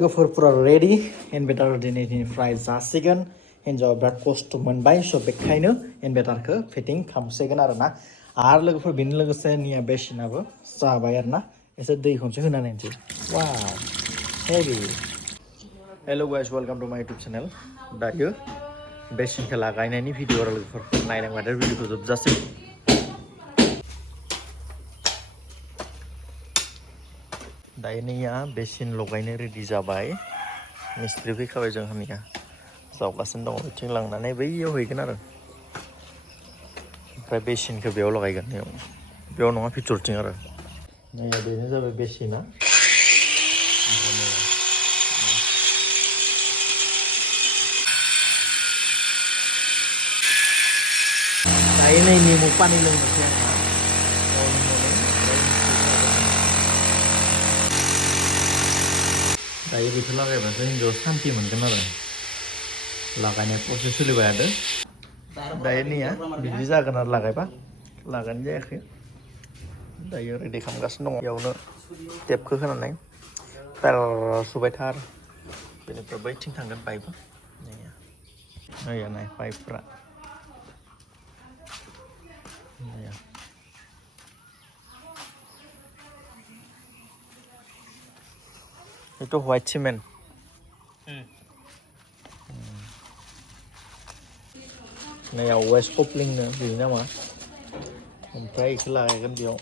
लोगोफोरा ready inverter दिनैनिफ्राय जासिगोन हिन्जावा बिराद खस्थ' मोनबाय स' बेखायनो इनभार्टारखौ फिटिं खालामसिगोन आरोना आरो लोगोफोर बेनि लोगोसे निया बेसिनाबो जाबाय आरोना एसे दै खनसे होना नायनोसै वाव हेभि हेल' गाइस वेलकाम टु माय इउटुब चेनेल दायो बेसिनखौ लागायनायनि भिडिअ आरो लोगोफोर नायनांबाथाय भिडिअखौ जोबजासिम दायो नैया बेसिन लगायनो रेडि जाबाय मिस्ट्रि फैखाबाय जोंहानिया जावगासिनो दङ बिथिं लांनानै बैयाव हैगोन आरो ओमफ्राय बेसिनखौ बेयाव लगायगोन बेयाव नङा फिथरथिं आरो नैया बेनो जाबाय बेसिना दायो नै नेमु पानि लोंनोसै आंहा दायो बेखौ लागायबासो हिन्जाव सान्थि मोनगोन आरो लागायनाय प्रसेस सोलिबाय थादों दायो नैया बिदि जागोन आरो लागायबा लागायनाय जायाखै दायो रेडि खालामगासिनो दङ बेयावनो टेपखौ होनानै तार सुबाय था आरो बेनिफ्राय बैथिं थांगोन पाइपआ नैया नाय पाइपफ्रा itu white cement नैयाव वेस्ट कपलिंनो बेनि नामा ओमफ्राय बेखौ लागायगोन बेयाव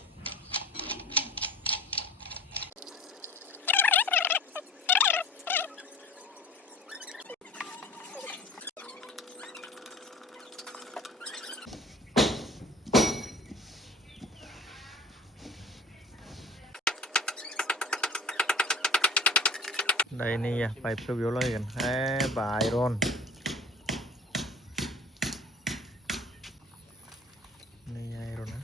दायो नैया पाइपखौ बेयाव लागायगोन आयरन नैया आयरना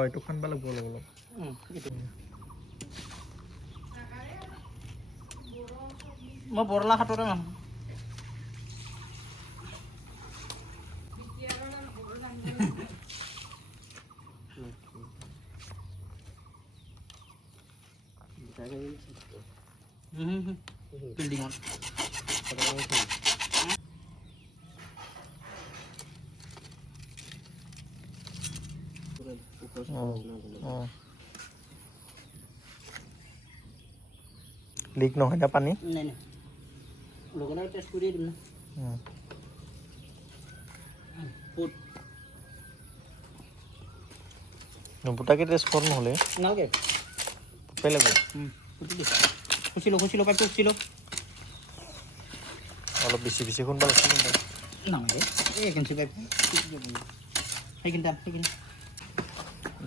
itu kan balok mau borla kata orang building on leak নহয় না পানী নাই নাই লগনা টেষ্ট কৰি দিম না ফুট নপুটাকে টেষ্ট কৰ নহ'লে নালগে ফুটাই লাগিব খুচিলো পাইপ খুচিলো অলপ বেছি বেছি খুন্দা লাগছে কিন্তু নালাগে এই কেনচি পাইপ সেইখিনি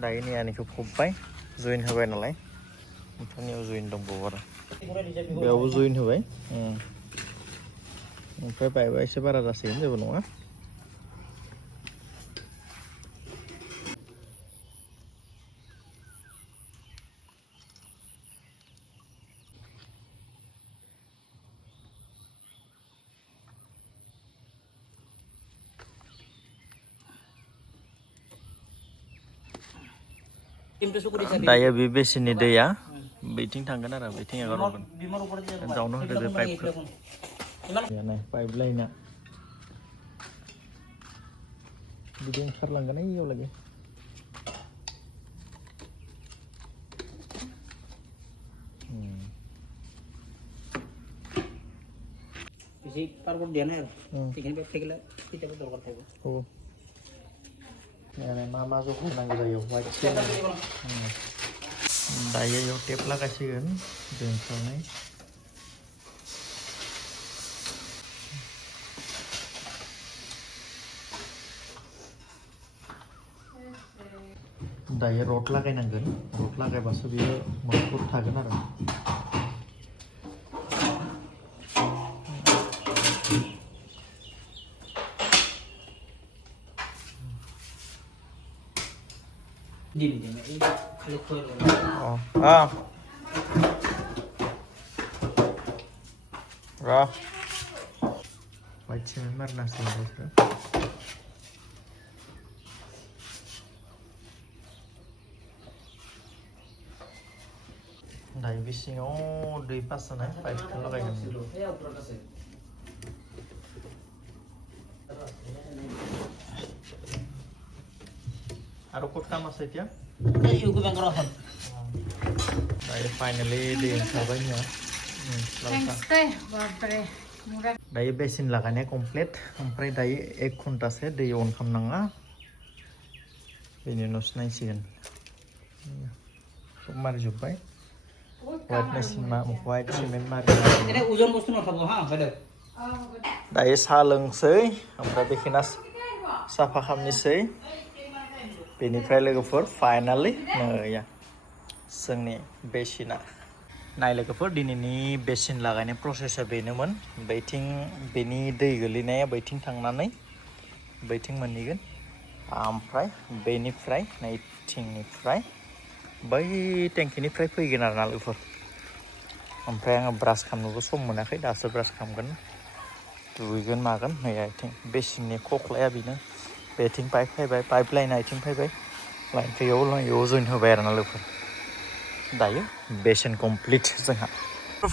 दायो नै आनिखौ फबबाय जइन होबाय नालाय ओमफ्राय जइन दंबावो आरो बेयावबो जइन होबाय ओमफ्राय पाइपआ एसे बारा जासिगोन जेबो नङा दायो बे बेसिननि दैया बैथिं थांगोन आरो बैथिं एगारगोन जावनो होदो बे पाइपखौ पाइप लाइना बिदि ओंखारलांगोन इयाव लागै बेसे पारबट दिया ना बेखायनो बे फैगला फैजाबो दरकार थायो मा जखा नांगौ जायो वाइट सिमेन्ट दायो इयाव टेप लागायसिगोन दै ओंखारनाय दायो रड लागायनांगोन रड लागायबासो बियो मजबुत थागोन आरो र white cement marna sih bro. Dari bising di pasan pipe kalau kayak gini. Aru kot kam ase এতিয়া? Yung kubang karohan. Dari finally di sabanya. Thanks teh, bapre. Murah. Dari besin lagannya komplit. Sampai dari 1 घंटा से दै on खालामनाङा. Ini nos naisigan. मारिजोब्बाय. white cement मारि. Ini ujian bostु nggak tahu, ha, ada. Dari साहा लोंसै ओमफ्राय बेखिना साफा खालामनोसै बेनिफ्राय लोगोफोर फाइनालि नैया जोंनि बेसिना नाय लोगोफोर दिनैनि बेसिन लागायनाय प्रसेसा बेनोमोन बैथिं बेनि दै गोलैनाया बैथिं थांनानै बैथिं मोनहैगोन ओमफ्राय बेनिफ्राय नैथिंनिफ्राय बै टेंकिनिफ्राय फैगोन आरोना लोगोफोर ओमफ्राय आङो ब्रास खालामनोबो सम मोनाखै दासो ब्रास खालामगोन दुगैगोन मागोन नै आथिं बेसिननि खख्लाया बेनो बेथिं पाइप फैबाय पाइप लाइन आथिं फैबाय लाइन फैयाव जइन होबाय आरोना लोगोफोर दायो बेसिन कमप्लिट जोंहा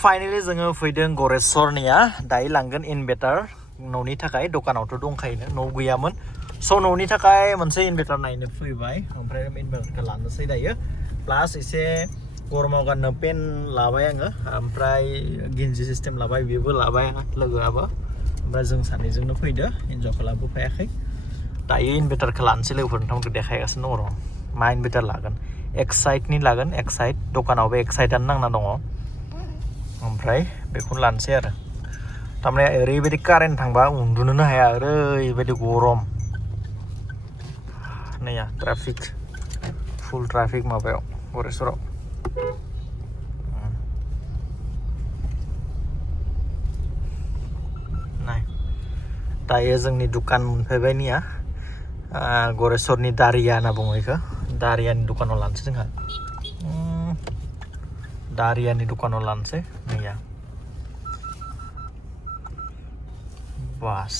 फाइनालि जोङो फैदों गरेस्वरनिया दायो लांगोन इनभार्टार न'नि थाखाय दखानावथ' दंखायोनो न' गैयामोन स' न'नि थाखाय मोनसे इनभार्टार नायनो फैबाय ओमफ्राय इनभार्टारखौ लानोसै दायो प्लास एसे गरमाव गाननो पेन लाबाय आङो ओमफ्राय गिन्जि सिस्टेम लाबाय बेबो लाबाय आङो लोगोआबो ओमफ्राय जों सानैजोंनो फैदो हिन्जावखौ लाबोफायाखै दायो इनभार्टारखौ लानोसै लोगोफोर नोंथांमोनखौ देखायगासिनो दङ मा इनभार्टार लागोन एक्साइटनि लागोन एक्साइट दखानावबो एक्साइटआनो नांना दङ ओमफ्राय बेखौनो लानोसै आरो थारमाने ओरैबायदि कारेन्ट थांबा उन्दुनोनो हाया ओरैबायदि गरम नैया ट्राफिक फुल ट्राफिक माबायाव गरेस्वराव नाय दायो जोंनि दुखान मोनफैबायनिया गरेस्वरनि दारिया होनना बुङो बेखौ दारियानि दखानाव लानोसै जोंहा दारियानि दखानाव लानोसै नैया बास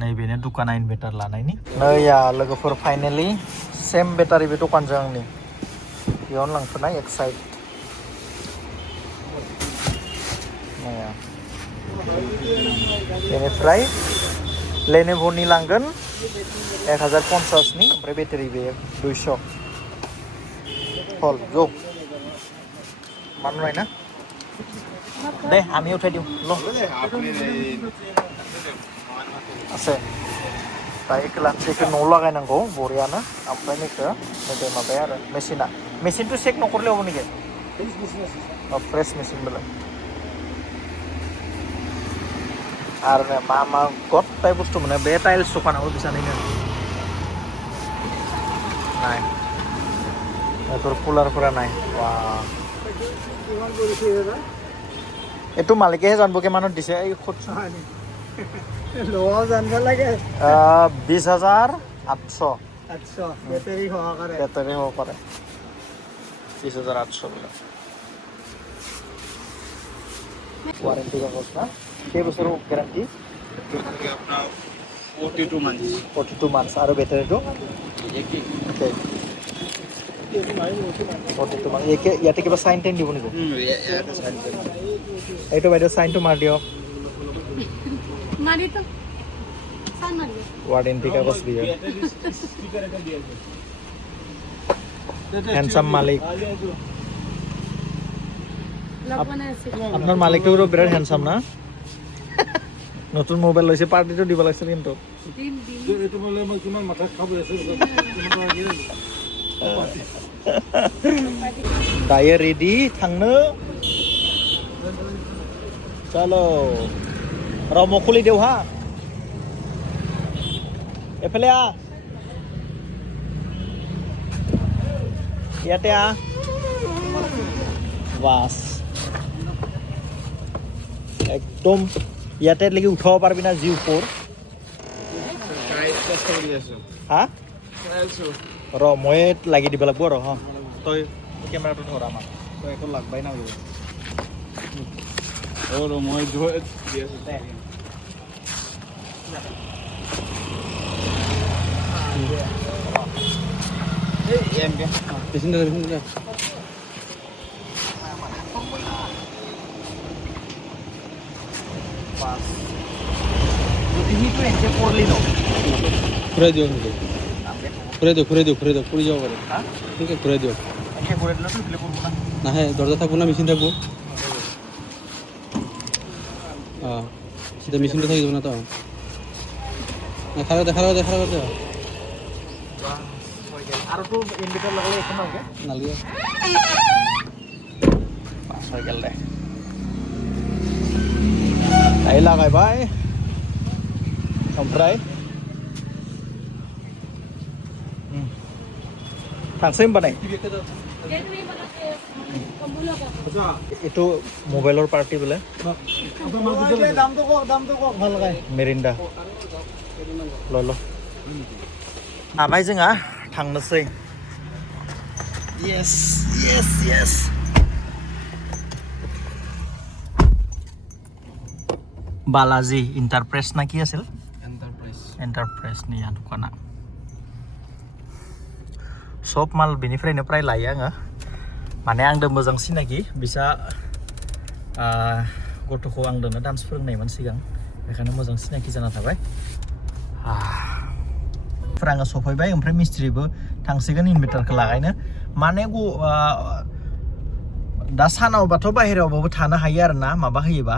नैबेनो दखाना इनभार्टार लानायनि नैया लोगोफोर फाइनालि सेम बेटारि बे दखानजों आंनि बेयावनो लांफानाय एक्साइट नैया बेनिफ्राय लेनेभ'नि लांगोन 1050नि ओमफ्राय बेटारि बे 200 हल जो मानबाय ना दे आमी उठाই দিও ল আছে दायो लानोसैखौ न'आव लागायनांगौ बरियानो ओमफ्राय नैखौ नैबे माबाया आरो मेसिनथ' चेक न'खरलेयाव नेকি फ्रेश मेसिन बेलाय आरो मा गथाय बुस्थु मोनो बे टाइल्स दखानाव बिसानैनो नाय बेफोर कुलारफोरा नाय এইটো মালিকেহে জানিব কিমানত দিছে এই লোৱা জানিব লাগে 20,800 বেটাৰী সহকাৰে 20,800 বোলে वारंटी का कोर्स के बছৰ গ্যারান্টি আপোনাৰ 42 months 42 months আৰু বেটাৰীটো একে 42 months ইয়াতে কিবা সাইন টেন দিব নেকি ইয়াতে চাইন কৰি এইটো বাইদেউ সাইনটো মাৰ দিয়ক मारी तो साइन मारी वारंटी कागज दिया স্টিকাৰ এটা দিয়া আছে হ্যান্ডসাম মালিক लग बनाए से আপনার মালিকটো বিৰাট হ্যান্ডসাম না নতুন মোবাইল লৈছে পাৰ্টিটো দিব লাগিছিল কিন্তু दिन এইটো বলে মই কিমান মাথা খাব আছে दायो रेडि थांनो चलो राव खुलि देव हा एफाले आ ইয়াতে आ বাস একদম ইয়াতে লাগি উঠাব পারবি না জিও 4 হা ৰ মই লাগি দিব লাগিব ৰ হা তই কেমেৰাটো ধৰা আমাৰ তই একো লাগবাই না মই Em kìa. Di sini dah, di sini dah. Pas. Ini tuh yang dia porli no. Pura diyo hindi. Pura diyo. Puri jawa kare. Hah? ठीक है pura diyo. Yang porli dulu tuh beli porli. না হ্যাঁ দরজা থাকবো না machine থাকবো হ্যাঁ সেটা মেশিনটা থাকবে না তো না খারাপ করতে Aru tuh inverter lagi itu nggak ya? নালিয়ে Pas lagi deh. Ayo lah kayak bye. Sampai. Tangsim apa nih? Itu mobile party boleh? Dam tuh kok, mal kayak. Merinda. Lolo. Apa aja nggak? Tangnasih. Yes. Balaji Enterprise na ki asil? Enterprise ni yan dukana. Shop mal benifray na pray laya nga. Mane ang dong mojang sinagi bisa gotoko ang dong na dance फोरोंनाय man sigang. Beखायनो mojang sinaki jana थाबाय. Franga सफैबाय ओमफ्राय मिस्ट्रिबो थांसिगोन इनभार्टारखौ लागायनो माने दा सानावबाथ' बाहेरायावबाबो थानो हायो आरो ना माबा होयोबा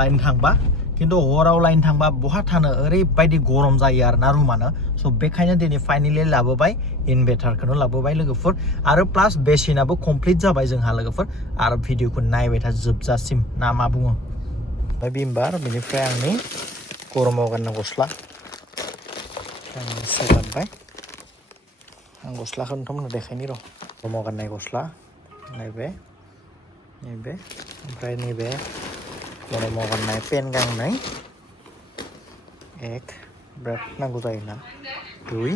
लाइन थांबा खिन्थु हराव लाइन थांबा बहा थानो ओरैबायदि गरम जायो आरो ना रुमानो स' बेखायनो दिनै फाइनालि लाबोबाय इनभार्टारखौनो लाबोबाय लोगोफोर आरो प्लास बेसेनाबो कमप्लिट जाबाय जोंहा लोगोफोर आरो भिडिअखौ नायबाय था जोबजासिम ना मा बुङो ओमफ्राय बिमबार बेनिफ्राय आंनि गरमाव गाननाय गस्ला गानबाय आं गस्लाखौ नोंथांमोननो देखायनि र' गरमाव गाननाय गस्ला नैबे ओमफ्राय नैबे गरमाव गाननाय पेन गांनै एक बिराद नांगौ जायोना दुइ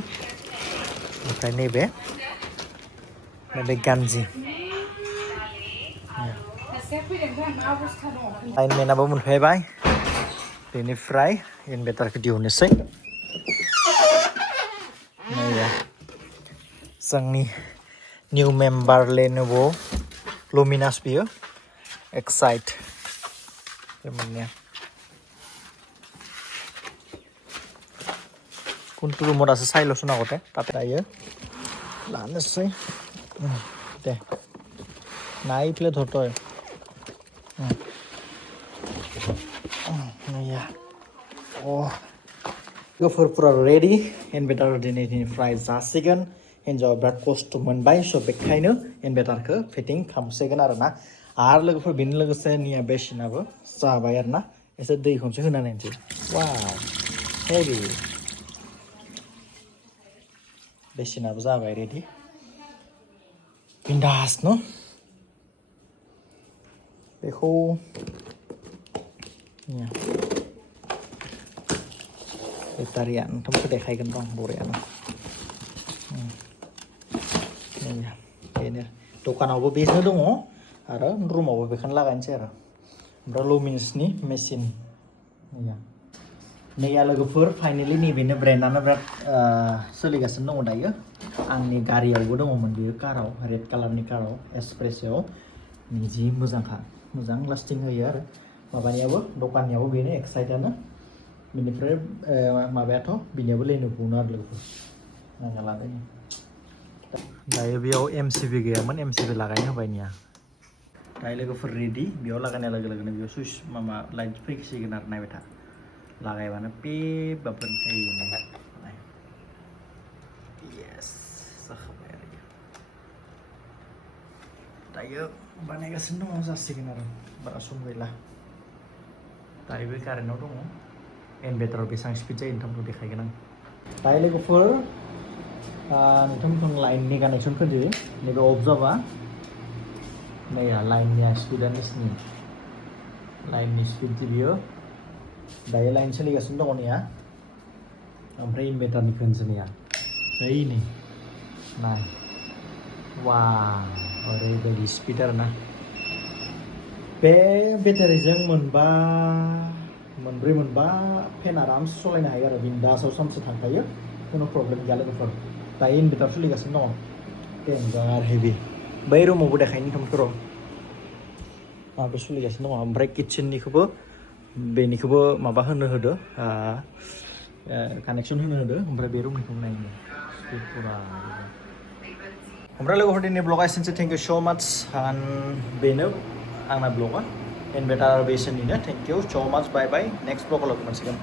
ओमफ्राय नैबे गान्जि लाइनमेनाबो मोनफैबाय बेनिफ्राय इनभार्टारखौ दिहुननोसै जोंनि निउ मेम्बार लेनोभो लुमिनास बियो एक्साइट बेमोननिया कोनटु रुमाव दासो साइल'सो नांगौथे ताते दायो लानोसै दे नायफ्ले धरतय नैया लोगोफोरा रेडि इनभार्टार दिनैनिफ्राय जासिगोन हिन्जावा बिराद खस्थ' मोनबाय स' बेखायनो इनभार्टारखौ फिटिं खालामसिगोन आरो ना आरो लोगोफोर बेनि लोगोसे निया बेसिनाबो जाबाय आरो ना एसे दै खनसे होना नायनोसै वाव हेभि बेसिनाबो जाबाय रेडि बिन्दास न' बेखौ बेटारिया नोंथांमोनखौ देखायगोन दं बरियानो बेनो दखानावबो बेनो दङ आरो रुमावबो बेखौनो लागायनोसै आरो ओमफ्राय लुमिनासनि मेसिन नैया लोगोफोर फाइनालि नैबेनो ब्रेन्डआनो बिराद सोलिगासिनो दङ दायो आंनि गारियावबो दङमोन बेयो काराव रेड कालारनि काराव एसप्रेस'आव जि मोजांखा मोजां लास्टिं होयो आरो माबानियाबो दखाननियाबो बेनो एक्साइटआनो बेनिफ्राय माबायाथ' बिनियाबो लेनोभोनो आरो लोगोफोर नायना लादों दायो बेयाव एमसिबि गैयामोन एमसिबि लागायनो होबाय निया दायो लोगोफोर रेडि बेयाव लागायनाय लोगो लोगोनो बेयाव सुइच माबा लाइट फैसिगोन आरो नायबाय था लागायबानो पेप बाबोन येस जाखाबाय आरो दायो बानायगासिनो दङ जासिगोन आरो बारा सम गैला दायो बे कारेन्टआव दङ इनभार्टाराव बेसेबां स्पिड जायो नोंथांमोनखौ देखायगोन आं दायो लोगोफोर नोंथांमोनखौ लाइननि कानेक्सन होदो नैबे अफ जाबा नैया लाइननिया स्पिडआनो स्नि लाइननि स्पिड जि बियो दायो लाइन सोलिगासिनो दङ नैया ओमफ्राय इनभार्टारनि खोनसेनिया ओइ नै नाय वा ओरैबायदि स्पिड आरो ना बे बेटारिजों मोनबा मोनब्रै मोनबा फेन आरामसे सलायनो हायो आरो बिन्दासाव सानसे थांखायो खुनु प्रब्लेम गैया लोगोफोर दायो इनभार्टार सोलिगासिनो दङ देनजार हेभि बै रुमावबो देखायनो नोंथांमोनखौ र' माबा सोलिगासिनो दङ ओमफ्राय किटचेननिखौबो बेनिखौबो माबा होनो होदो कानेक्सन होनो होदो ओमफ्राय बे रुमनिखौ नायनो पुरा ओमफ्राय लोगोफोर दिनै ब्लगा एसेनोसै थेंक इउ स' माच बेनो आंना ब्लगा इनभार्टार बेसनिनो थेंक इउ स' माच बाय बाय नेक्स्ट ब्लगाव लोगो मोनसिगोन